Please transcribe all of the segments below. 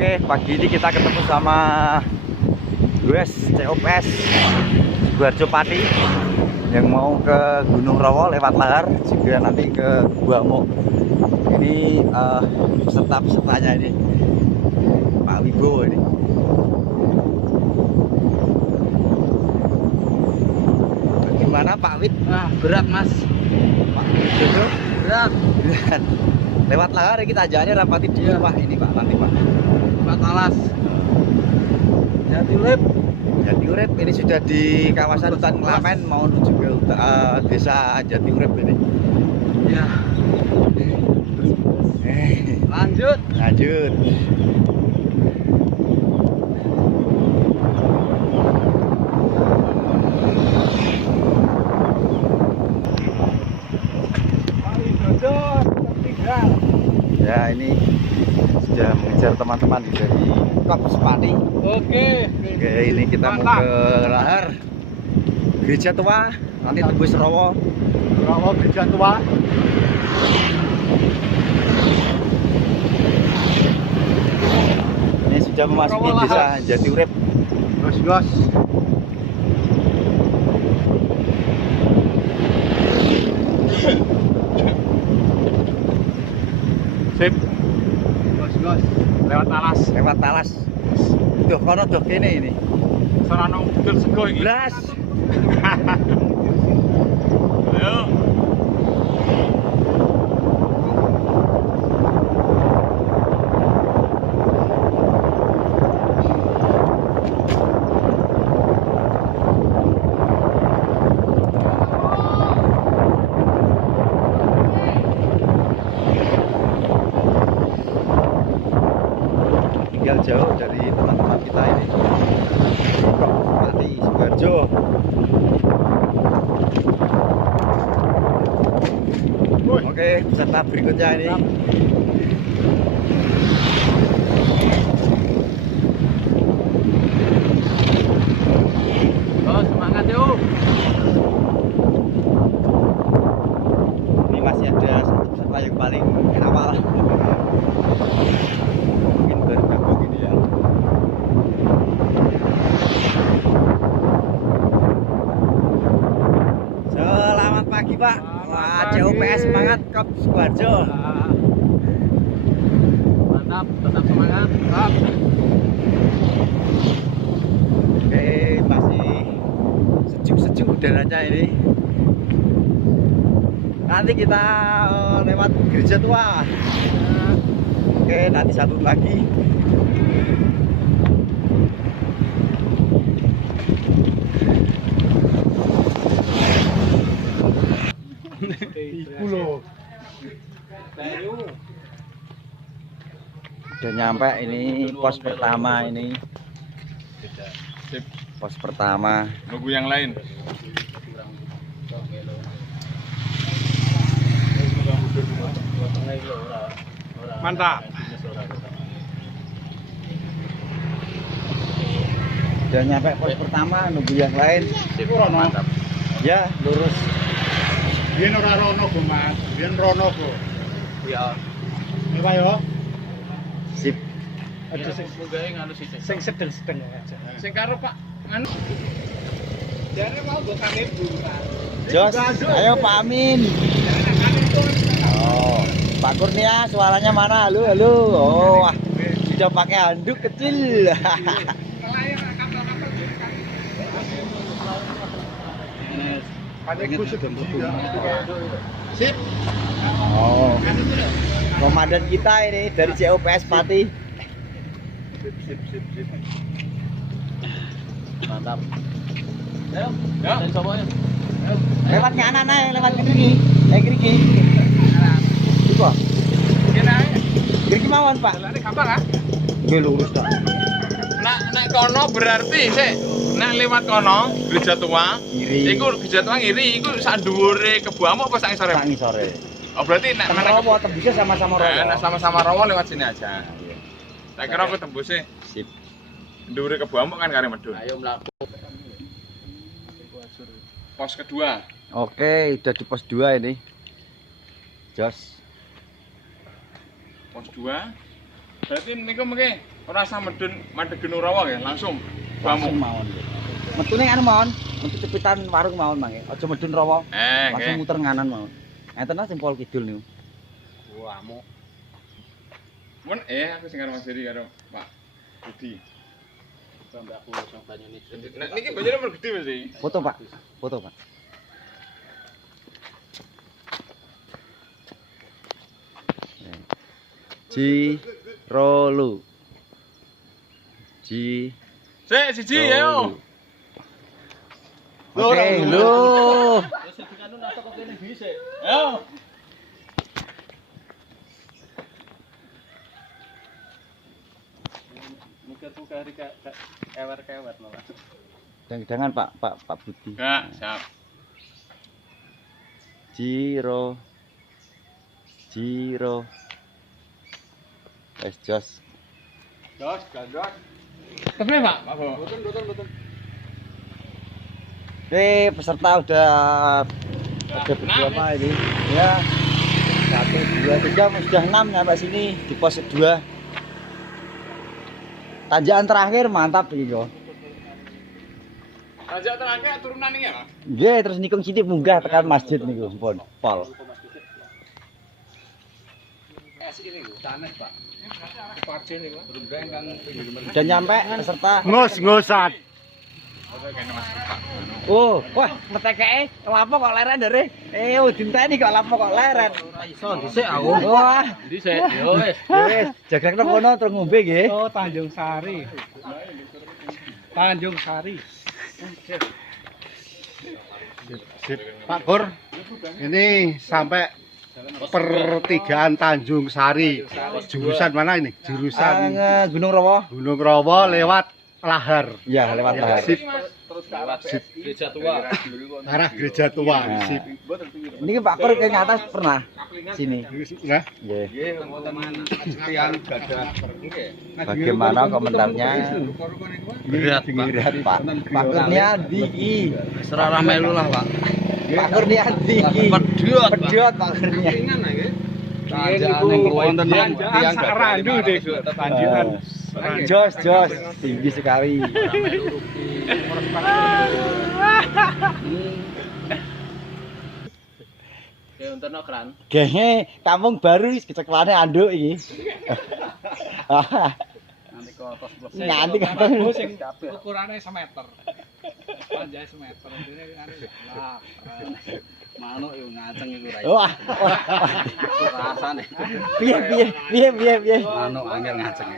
Oke, pagi ini kita ketemu sama Wes COPS Sidoarjo Pati yang mau ke Gunung Rawa lewat Lahar, juga nanti ke Guamo. Ini peserta-pesertanya ini Pak Wibowo ini. Gimana Pak Wid? Berat mas. Pak Jojo? Berat. Lewat Lahar ya, kita ajaknya rapati dulu Pak. Ini Pak, nanti Pak. Pak Talas. Jati Urip. Jati Urip ini sudah di kawasan hutan Klamen, mau menuju ke desa Jati Urip ini. Ya. Lanjut. Lanjut. Ya, ini sudah mengejar teman-teman dari Korps Pati. Oke, ini kita mau ke Lahar, Gereja Tua, nanti tembus Rawa. Rawa Gereja Tua. Ini sudah memasuki desa Jati Urip. Gas. Sip. Gas. Lewat Talas. Lewat Talas. Duh, kono duh kene ini. Sarana budal sego iki. Blas. Ayo. Tinggal jauh dari teman-teman kita ini. Korps Pati Sidoarjo. Oke, peserta berikutnya ini. Oh, semangat yuk. Ini masih ada satu peserta yang paling awal. Mungkin baru gabung ini ya. Selamat pagi Pak. Wah, COPS semangat Korps Sidoarjo. Mantap, tetap semangat. Tetap. Oke, masih sejuk-sejuk udaranya ini. Nanti kita lewat Gereja Tua. Oke, nanti satu lagi. Iku lho. Udah nyampe ini pos pertama ini. Sip. Pos pertama. Nunggu yang lain. Mantap. Udah nyampe pos pertama, nunggu yang lain. Mantap. Ya, lurus. Biyen ora rono go, Mas. Biyen rono go. Ya. Apa yo? Sip. Aja sing munggah nganu sithik. Sing sedeng-sedeng aja. Sing karo Pak nganu. Jare mau go kami Pak. Jos, ayo Pak Amin. Oh, Pak Kurnia, suaranya mana? Halo, halo. Oh, wah, sudah pakai handuk kecil. Sip. Oh, komandan kita ini dari COPS Pati. Sip. Mantap. Ayo. Ya. Soponya. Lewat kanan aja, lewat kiri. Kiri. Iku. Kene ae. Kiri mawon, Pak. Dalane gampang ah. Nggih lurus tok. Nek kono berarti sik nek lewat kono Gereja Tua. Kiri. Iku Gereja Tua ngiri iku sak dhuwure Kebuamo apa sak ngisore? Sak ngisore. Oh berarti nek mana Rawa tembusnya sama-sama Rawa. nek sama-sama Rawa lewat sini aja. Tak kira aku tembusnya Sip. dhuwure Kebuamo kan kare medun. Ayo mlaku. Pos kedua. Oke, udah di pos 2 ini. Jos. Pos 2. Berarti niku mengke ora usah medun madhep Gunung Rawa ya, langsung Langsung Bamu. mawon. Metune anu mawon, metu cepitan warung mawon mangke. Aja medun rawa. Langsung Nggih. muter nganan mawon. Ngeten sing pol kidul niku. Wah, mu. Mun aku sing karo Mas Heri karo Pak Budi. Sampai aku sang banyu ini. Nek niki banyune men gedhe mesti. Foto, Pak. Foto, Pak. Jirolu. Ji Sik siji ya. Oke, lho. Yo. Muka-muka hari kewer-kewer malah. Jangan Pak Budi. Enggak, siap. Jiro. Wes jos. Jos, gandot. Tapi Pak, Pak Bo. Betul. Peserta udah ada berapa ini? Ya. 1, 2, 3 sudah 6 nyampe sini di pos 2. Tanjakan terakhir mantap iki kok. Ajak terakhir turunan iki ya. Nggih, terus nikung sithik munggah tekan masjid niku, pun. Pol. Udah nyampe peserta. Ngos-ngosan. Oh, wah, ngetekeke lapo kok leren dere. Dinteni kok lapo kok leren. Ora iso dhisik aku. Wah, Dhisik, yo wis. ya wis, jagrek nang kono terus ngombe nggih. Oh, Tanjung Sari. Pak Pur, ini sampai pertigaan Tanjung Sari. Jurusan mana ini? Jurusan Gunung Rawa. Gunung Rawa lewat Lahar. Ya, lewat lahar. Sip. Sip. Gereja tua. Arah gereja tua. Nah. Sip. Ini Pak Kur ke atas pernah sini. Nah, Nggih. Bagaimana komentarnya? berat, Pak. Pak Kurniadi iki. serara melu lah, Pak. Pak Kurniadi iki. Pedhot Pak Kurniadi. Tanjakan Randu deh, Tanjakan. Jos, tinggi sekali. Genge kampung baru kecekelane anduk iki. Nganti kampung sing ukurane semeter. Panjang semeter. Lah. Manuk yo ngaceng iku ra. Wah. Rasane. Piye. Manuk angel ngaceng.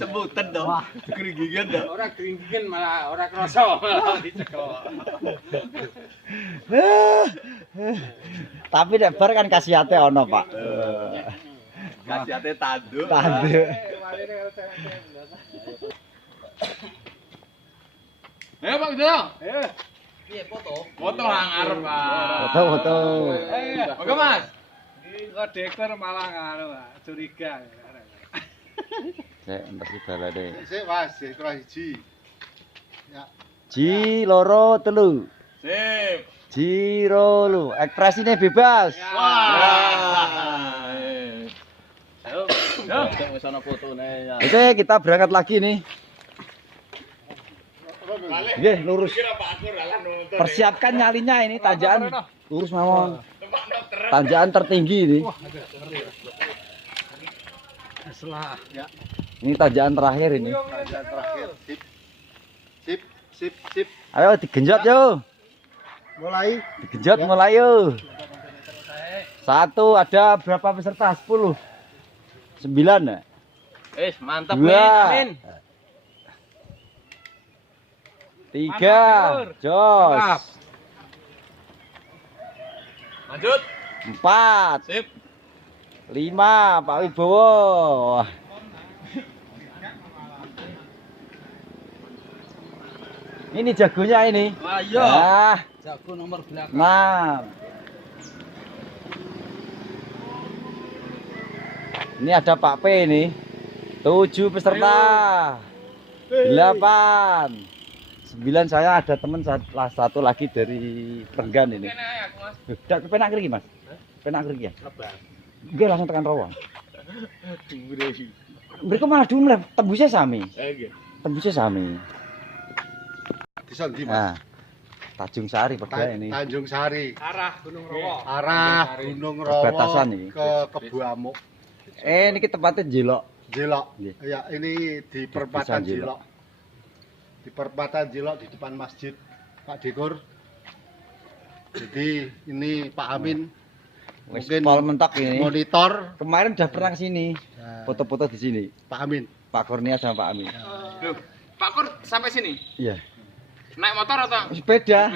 Sebutan dong. Keringgingan dong. Ora keringgingan malah ora krasa malah dicekel. Tapi nek bar kan kasiate ono, Pak. Kasiate tanduk. Ayo Pak Budi. Piye foto? Foto nang arep, Pak. Foto. Oke, Mas. Kok dekor malah ngono, curiga. Sik entek balane. Sik, Mas, kurang siji. Ya. Ji loro telu. Sip. Jirolu, ekspresinya bebas. Wah. Wis ana fotone ya. Oke, kita berangkat lagi nih. Nggih, lurus. Persiapkan nyalinya ini tanjakan lurus mawon. Tanjakan tertinggi ini. Selah ya. Ini tanjakan terakhir ini. Tanjakan terakhir. Sip. Ayo digenjot yo. Mulai. Digenjot mulai yo. 1 ada berapa peserta? 10. 9 ya? Mantap, 2. 3. Jos. Lanjut. 4. Sip. 5 Pak Wibowo. Ini jagonya ini. Ayo. Nah, Jago nomor belakang. 6. Ini ada Pak P ini. 7 peserta. 8. 9 saya ada teman satu lagi dari Renggan ini. Udah kepenak lagi Mas. Penak lagi ya. Oke langsung tekan Rawa. Mereka malah dulu tembusnya sami. Nggih. Tembusnya sami. Desa ndi, Mas? Nah, Tanjung Sari perda ini. Tanjung Sari. Arah Gunung Rawa. Arah Gunung Rawa Perbatasan ini. ke Kebuamuk. Ini tempatnya Jelok. Jelok. Nggih. Ya, ini di perempatan Jelok. Di perempatan Jelok di depan masjid Pak Dekur. Jadi ini Pak Amin Wis mungkin pol mentok ini. monitor Kemarin udah pernah kesini. Nah, Foto-foto di sini. Pak Amin. Pak Kurnia sama Pak Amin. Loh, Pak Kur sampai sini. Iya. Naik motor atau? Sepeda.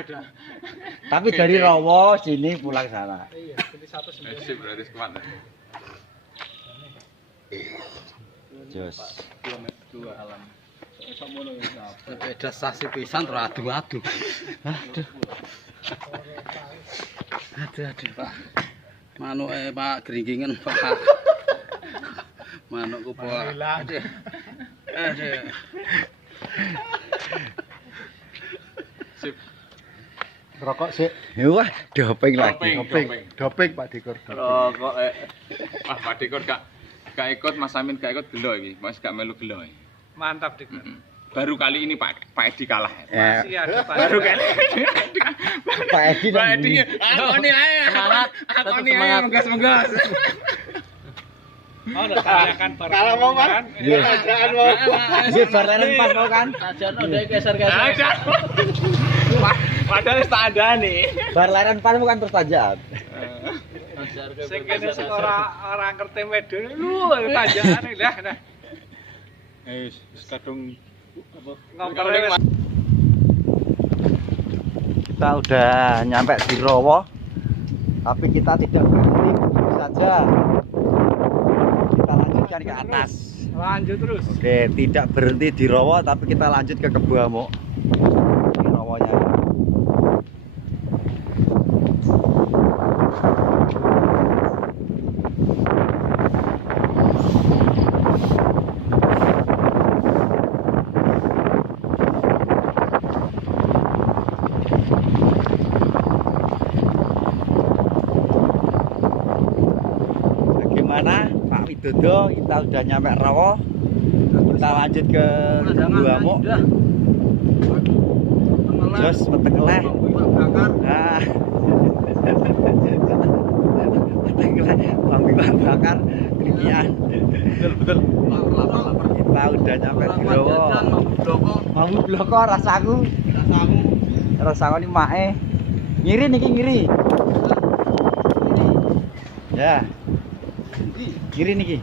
Tapi dari Rawa sini pulang sana. Iya, jadi 1 Sip berarti kuat. Jos. kilometer 2 alam. Sepeda sasi pisan terus adu-adu. Aduh, Pak. Manuke Pak geringgingen, Pak. Manukku, Pak. Aduh. Sip. Rokok sih. Wah, dopeng lagi. Doping Pak Dekur. Rokok wah Pak Dekur gak ikut Mas Amin gak ikut gelo iki. Mas gak melu gelo iki. Mantap dik. Baru kali ini Pak Edi kalah. Ya, Masih ada Pak. Baru kali. Pak Edi Pak dan Edi, akoni ae. Semangat, Akoni tetap ae semangat. menggas-menggas. Oh, udah tanyakan Kalau mau, Mas. Iya. Kerajaan mau. Dia bareng pas mau kan? Sajan udah geser-geser. Ada. Padahal wis tak ada nih. Bar leren pas bukan terus tajam. Sing kene sing ora ngerti medun. Lu tanjakane lah. Wis kadung Ngompol Kita udah nyampe di Rawa, tapi kita tidak berhenti begitu saja. Kita lanjutkan ke atas. lanjut terus. Oke, tidak berhenti di Rawa, tapi kita lanjut ke Kebuamuk. Di Rawanya. Bagaimana Pak Widodo? Kita udah nyampe Rawa. Kita lanjut ke Kebuamuk. Jos metekeleh. Nah. Metekeleh bang bakar keringian. betul. Kita udah nyampe di Rawa. Mau bloko rasaku. Rasaku ini mae. Ngiri niki ngiri. Ya. Ngiri niki.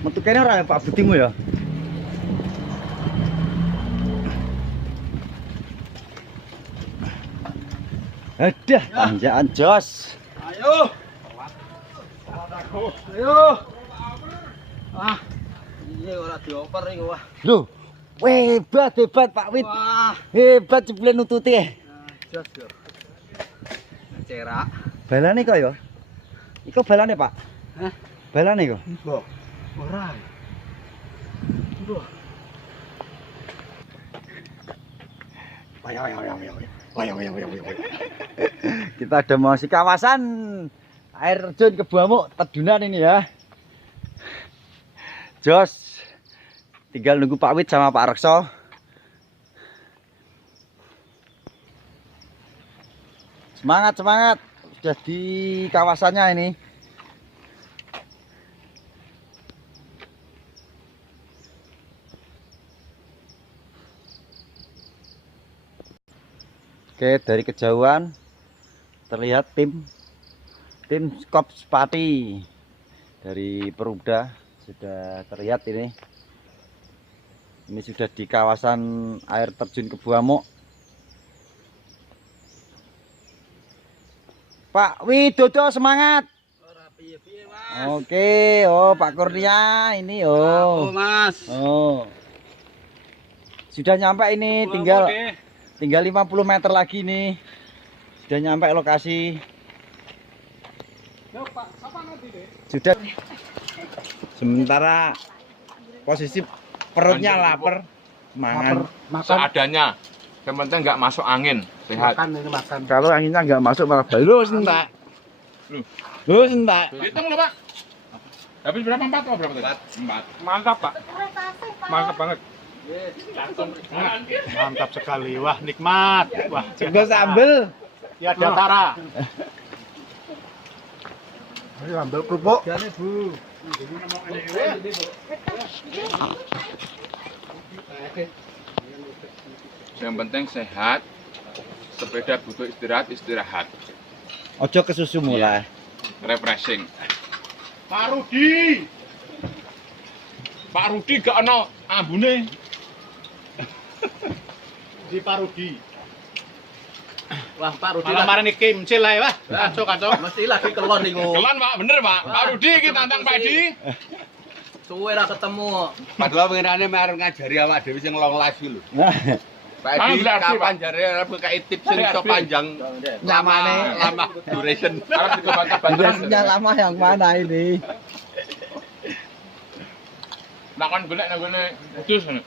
Metu kene ora ya Pak Budimu ya? Adah, tanjakan jos. Ayo. Ayo. Ah. Iya ora dioper iki wah. Loh, hebat Pak Wid. Wah. Hebat jebule nututi. Jos yo. Cerak. Balane kok ya? Iku balane, Pak. Hah? Balane kok. Kok. Ora. Duh. Kita ada mau si kawasan air terjun Kebuamuk Tedunan ini ya. Jos. Tinggal nunggu Pak Wid sama Pak Rekso. Semangat, semangat. Sudah di kawasannya ini. Oke, dari kejauhan terlihat tim Skops Pati dari Perumda sudah terlihat ini. Ini sudah di kawasan air terjun Kebuamuk. Pak Widodo semangat. Ora piye-piye, Mas. Oke, oh Pak Kurnia ini oh. Mas. Oh. Sudah nyampe ini tinggal 50 meter lagi nih. Sudah nyampe lokasi. Yo, Pak, siapa nanti deh? Sudah. Sementara posisi perutnya lapar, semangat. Makan Seadanya. Yang penting nggak masuk angin, sehat. Makan ini makan. Kalau anginnya nggak masuk malah baru sentak. Lu sentak. Hitung loh Pak. Habis berapa? 4 atau berapa tadi? 4. Mantap, Pak. Mantap banget. Mantap sekali. Wah, nikmat. Wah, Juga sambel. ya ada Tara. Ini sambal kerupuk. Bu. Yang penting sehat. Sepeda butuh istirahat, istirahat. Ojo ke susu mulai. Refreshing. Pak Rudi. Pak Rudi gak ono ambune. Di Pak Rudi. Wah, Pak Rudi Malah marani Kim Cil ae, wah. Kacau. mesti lagi kelon niku. Kelan Pak, bener Pak. Pak Rudi iki tantang Pak Edi. Suwe ra ketemu. Padahal pengenane arep ngajari awak dhewe sing long live iki lho. Pak Ah, Edi berarti, kapan jare arep kayak tips sing iso panjang lama duration. Arep dikobantar-bantaran. Biasanya lama yang mana ini? Nakon golek nang gone kudus ngono.